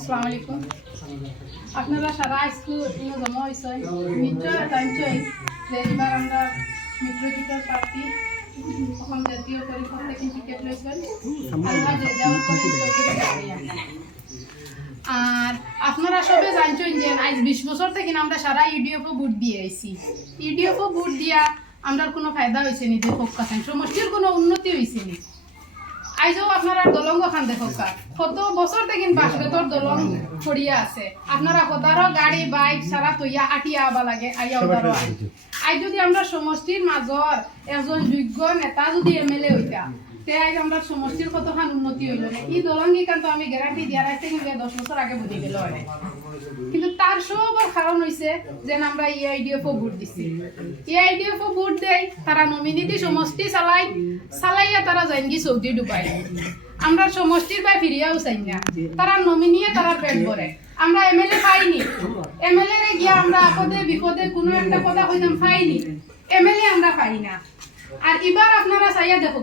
আসসালামু আলাইকুম। আপনারা সারা স্কুল জমা হয়েছেন নিশ্চয় জানছেন যে এবার আমরা মিত্রজোটের প্রার্থী তখন জাতীয় পরিষদ থেকে টিকিট লইছেন আর আপনারা সবে জানছেন যে আজ 20 বছর থেকে আমরা সারা ইউডিএফও ভোট দিয়ে আইছি। ইউডিএফও ভোট দিয়া আমরা কোনো ফায়দা হয়েছে নি, যে হোক কথা সমষ্টির কোনো উন্নতি হয়েছে নি। আইজও আপনারা দলঙ্গ খান দেখো কত বছর থেকে বাসবেতর দলং পড়িয়া আছে। আপনারা কোদারও গাড়ি বাইক সারা তৈয়া আটিয়া আবা লাগে আইয়া উদারও আই যদি আমরা সমষ্টির মাজর একজন যোগ্য নেতা যদি এমএলএ হইতা তে আজ আমরা সমষ্টির কতখান উন্নতি হইল না। এই দলঙ্গি কারণ তো আমি গ্যারান্টি দিয়া রাখতে কিন্তু 10 বছর আগে বুঝে গেল। কিন্তু তার সবর কারণ হইছে যে আমরা ইআইডিএফও ভোট দিছি। ইআইডিএফও ভোট দেয়, তারা নমিনিটি সমষ্টি চালাইয়া তারা যাইনগি সৌদি ডুবাই। আমরা সমষ্টির বাই ফিরিয়াও চাই না, তারা নমিনিয়ে তারা পেট ভরে। আমরা এমএলএ পাইনি, এমএলএ রে গিয়া আমরা আপদে বিপদে কোনো একটা কথা কইতাম পাইনি, এমএলএ আমরা পাই না। আর এবার আপনারা চাইয়া দেখো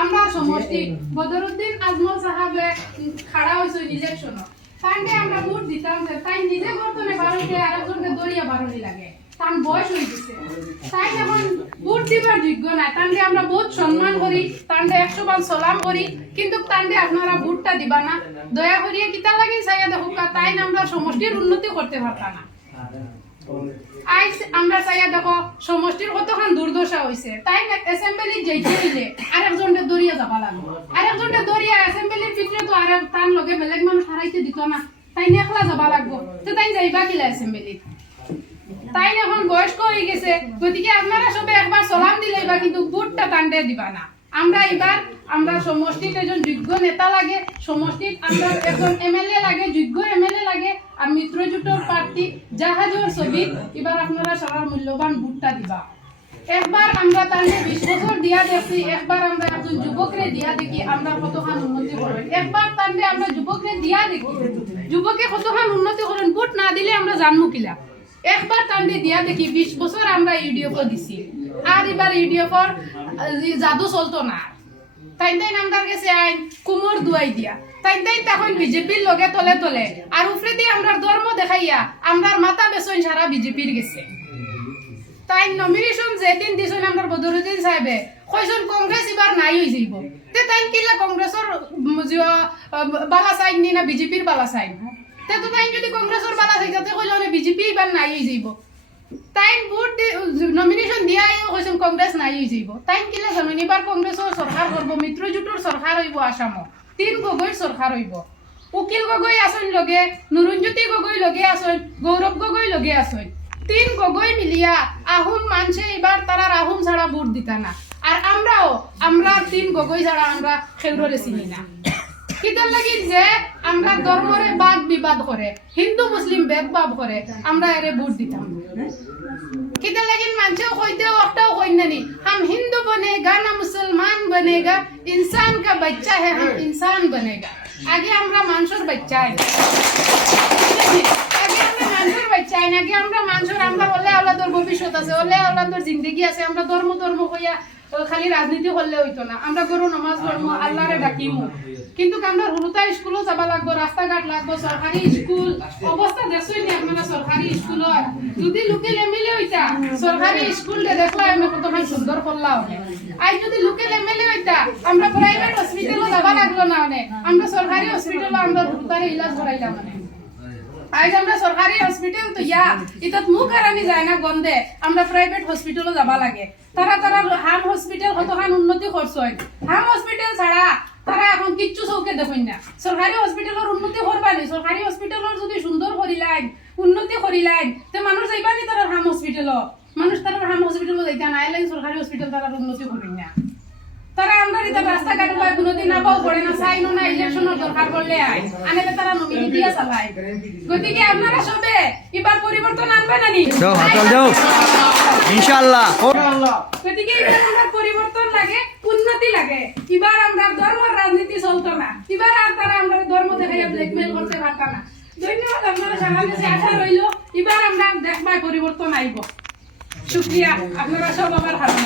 আমরা সমষ্টি বদরুদ্দিন আজমল সাহাবে খাড়া হয়েছে ইলেকশন তাইকে আমরা ভোট দিতাম, তাই নিজে বর্তমানে বারোকে আরেকজনকে দরিয়া বারোনি লাগে, তার বয়স হয়ে গেছে, তাই এখন ভোট দিবার যোগ্য নাই। তানকে আমরা বহুত সম্মান করি, তানকে 100 বার সালাম করি, কিন্তু তানকে আপনারা ভোটটা দিবা না। দয়া করিয়া কিতা লাগে চাইয়া দেখো তাই আমরা সমষ্টির উন্নতি করতে পারতাম না। আজ আমরা চাইয়া দেখো সমষ্টির কতখান দুর্দশা হয়েছে। তাই অ্যাসেম্বলি যাইতে দিলে আরেকজনকে দরিয়া যাবা লাগবে, আরেকজনকে দরিয়া অ্যাসেম্বলির ভিতরে তো আর তার লগে বেলেগ মানুষ হারাইতে দিত না, তাই একলা যাবা লাগবো। তো তাই যাইবা কিলা অ্যাসেম্বলি, তাই এখন বয়স্ক হয়ে গেছে। গতিকে আপনারা সবে একবার সালাম দিলেইবা, কিন্তু ভোটটা টান্ডে দিবা না। আমরা এবার আমরা সমষ্টির একজন যোগ্য নেতা লাগে, সমষ্টির আমরা একজন এমএলএ লাগে, যোগ্য এমএলএ লাগে। আর মিত্রজোটের প্রার্থী জাহাজের ছবি এবার আপনারা সবার মূল্যবান ভোটটা দিবা। একবার আমরা তাহলে 20 বছর দিয়া দেখছি, একবার আমরা একজন যুবকরে দিয়া দেখি আমরা কতখান উন্নতি করবেন। একবার তাহলে আমরা যুবকরে দিয়া দেখি যুবকে কতখান উন্নতি করেন। ভোট না দিলে আমরা জানবো কিলা। একবার তান্ডে দিয়া দেখি 20 বছর আমরা ইউডিএফও দিছি, আর এবার ইউডিএফর জাদু চলতো না। তাই নামদার গেছে আইন কুমোর দুয়াই দিয়া, তাই তখন বিজেপির লগে তলে তলে আর উপরে দিয়ে আমরা ধর্ম দেখাইয়া আমরা মাথা বেসন সারা বিজেপির গেছে। তাই নমিনেশন যেদিন দিছেন আমরা বদরুদ্দিন সাহেবে কইছেন কংগ্রেস এবার নাই হয়ে যাইব। তে তাই কিলা কংগ্রেসর বালা সাইন নি না বিজেপির বালা সাইন? তে তো তাই যদি কংগ্রেসর বালা সাইন তাতে কইলে বিজেপি এবার নাই হয়ে যাইব। তাই ভোট নমিনেশন দিয়াই কইছেন কংগ্রেস নাই হয়ে যাইব। তাই কিলা জানেন এবার কংগ্রেসর সরকার করব, মিত্রজোটের সরকার হইব, আসামও 3 গগৈর সরকার হইব। উকিল গগৈ আসন লগে, নুরঞ্জ্যোতি গগৈ লগে আসন, গৌরব গগৈ লগে আসন, 3 গগৈ মিলিয়া আহুম মানুষে এবার তারা আহুম ছাড়া ভোট দিতা না। আর আমরা 3 গগৈ ছাড়া আমরা খেউরে চিনি না। কিতার লাগি যে আমরা ধর্মরে বাদ বিবাদ করে, হিন্দু মুসলিম ভেদভাব করে, আমরা এরে ভোট দিতাম। কিতার লাগি মানুষও কইতেও একটাও কই না নি हम हिंदू बनेगा ना मुसलमान बनेगा, इंसान का बच्चा है हम इंसान बनेगा। आगे আমরা মানুষের বাচ্চা আগে আমরা মানুষের বাচ্চা আগে আমরা মানুষের আমরা ওলে আওলাদের ভবিষ্যৎ আছে, ওলে আওলাদের জিন্দেগি আছে। আমরা ধর্ম হইয়া খালি রাজনীতি করলে হইতো না। আমরা গরু নামাজ পড়বো, আল্লাহরে ডাকিমু, কিন্তু আমরা হুরুতা স্কুলও যাবা লাগবো, রাস্তাঘাট লাগবো, সরকারি স্কুল অবস্থা দেখছই নি আপনারা। সরকারি স্কুল যদি লোকেল এমএলএ হইতা সরকারি স্কুল দেখলা আমি কতখান সুন্দর করলাম। আজ যদি লোকেল এমএলএ হইতা আমরা প্রাইভেট হসপিটালও যাবা লাগলো না, আমরা সরকারি হসপিটালও আমরা হুরুতারে ইলাজ করাইলাম। আজ আমরা সরকারি হসপিটাল তো ইতত মুখ হারানি যায় না গন্ধে, আমরা প্রাইভেট হসপিটালও যাবা লাগে। তারা হাম হসপিটাল কতখান উন্নতি করছেন। হাম হসপিটাল ছাড়া তারা এখন কিচ্ছু চৌকে দেখেন না। সরকারি হসপিটালের উন্নতি করবানি, সরকারি হসপিটালের যদি সুন্দর করিলাইন উন্নতি করিলাইন তে মানুষ যাইবানি তারা হাম হসপিটাল, মানুষ তারা হাম হসপিটালও যাইতা না। আইলাইন সরকারি হসপিটাল তারা উন্নতি করেন না। তারা আমরা রাস্তাঘাট কোনোদিন নাবাও পড়ে না, চাইনো না, ইলেকশনের দরকার করলে আনে তারা নমিনি দিয়া চালায়। গতিকে আপনারা সবে এবার পরিবর্তন আনবে না নি ইনশাআল্লাহ। গতিকে এবার পরিবর্তন লাগে, উন্নতি লাগে। এবার আমরা ধর্মের রাজনীতি চলতো না, এবার আর তারা আমরা ধর্ম দেখাইয়া ব্ল্যাকমেল করতে পারতাম না। ধন্যবাদ আপনারা সবার কাছে আশা রইল এবার আমরা দেখবাই পরিবর্তন আইব। শুকরিয়া, আপনারা সব আমার হাতে